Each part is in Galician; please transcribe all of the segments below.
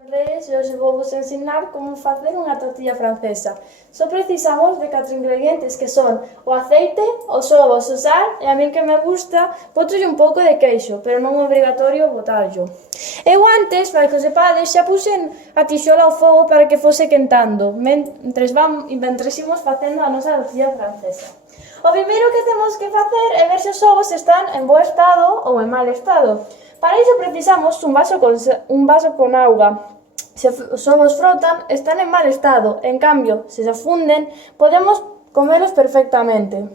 Hoxe vou vos ensinar como facer unha tortilla francesa. Só precisamos de 4 ingredientes que son o aceite, os ovos, o sal e a min que me gusta, botolle un pouco de queixo, pero non é obrigatorio botarlo. Eu antes, para que o sepades, xa puxen a tixola ao fogo para que fose quentando, mentres imos facendo a nosa tortilla francesa. O primeiro que temos que facer é ver se os ovos están en bo estado ou en mal estado. Para iso precisamos un vaso con auga. Se os ovos frotan, están en mal estado. En cambio, se funden, podemos comelos perfectamente.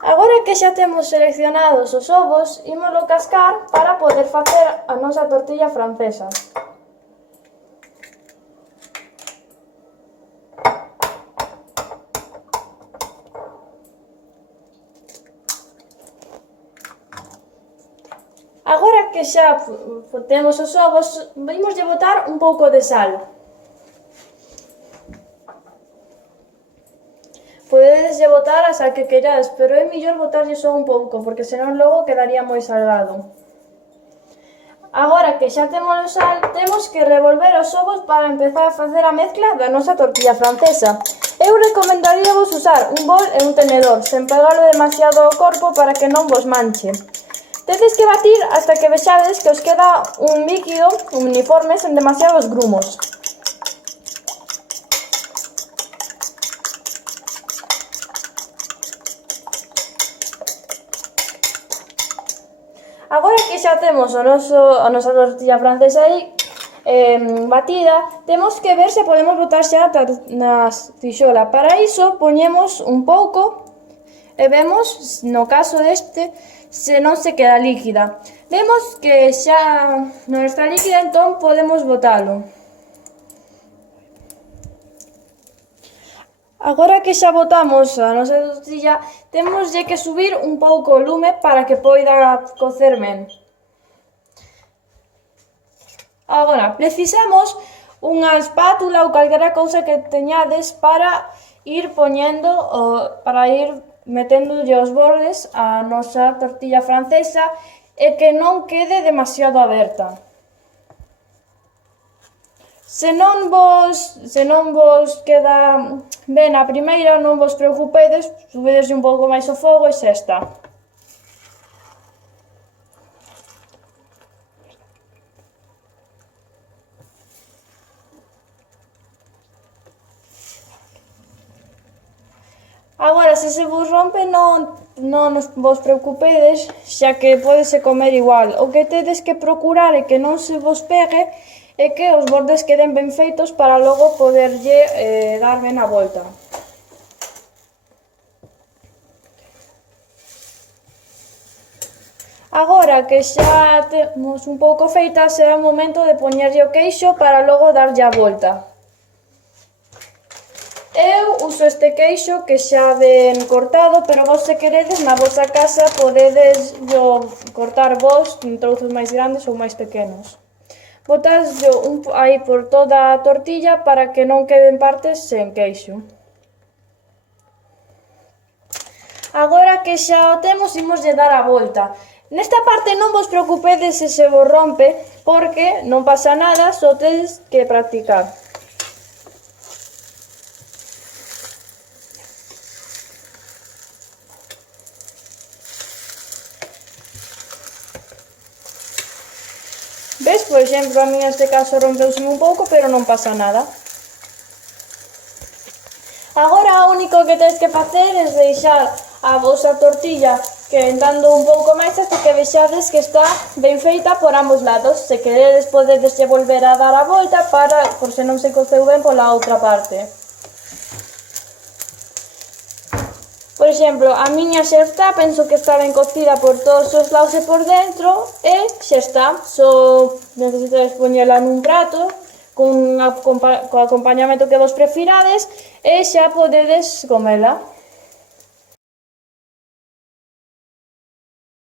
Agora que xa temos seleccionados os ovos, ímolo cascar para poder facer a nosa tortilla francesa. Agora que xa temos os ovos, imoslle botar un pouco de sal. Podedeslle botar a sal que queirades, pero é mellor botarlle só un pouco, porque senón logo quedaría moi salgado. Agora que xa temos o sal, temos que revolver os ovos para empezar a facer a mezcla da nosa tortilla francesa. Eu recomendaríavos usar un bol e un tenedor, sen pegalo demasiado ao corpo para que non vos manche. Tedes que batir hasta que vexades que os queda un líquido uniforme sen demasiados grumos. Agora que xa temos a nosa tortilla francesa aí batida, temos que ver se podemos botar xa na tixola. Para iso poñemos un pouco e vemos, no caso deste, se non se queda líquida. Vemos que xa non está líquida, entón podemos botalo. Agora que xa botamos a nosa tortilla, temos que subir un pouco o lume para que poida cocer ben. Agora, precisamos unha espátula ou calquera cousa que teñades para ir poñendo, para ir meténdolle os bordes a nosa tortilla francesa e que non quede demasiado aberta. Se non vos queda ben a primeira, non vos preocupedes, subideslle un pouco máis o fogo e xa está. Agora, se vos rompe, non vos preocupedes, xa que pódese comer igual. O que tedes que procurar é que non se vos pegue e que os bordes queden ben feitos para logo poderlle dar ben a volta. Agora que xa temos un pouco feita, será o momento de poñerlle o queixo para logo darlle a volta. Eu uso este queixo que xa ven cortado, pero vos se queredes na vosa casa podedes cortar vos en trouzos máis grandes ou máis pequenos. Botáslo aí por toda a tortilla para que non queden partes sen queixo. Agora que xa o temos, imoslle dar a volta. Nesta parte non vos preocupedes se se vos rompe, porque non pasa nada, só tedes que practicar. Ves, por exemplo, a mí neste caso rompeuseme un pouco, pero non pasa nada. Agora o único que tedes que facer é deixar a vosa tortilla quentando un pouco máis hasta que vexades que está ben feita por ambos lados. Se queredes podedes volver a dar a volta por se non se coceu ben pola outra parte. Por exemplo, a miña xa está, penso que está ben cocida por todos os lados e por dentro e xa está. Só necesitades poñela nun prato co acompañamento que vos prefirades e xa podedes comela.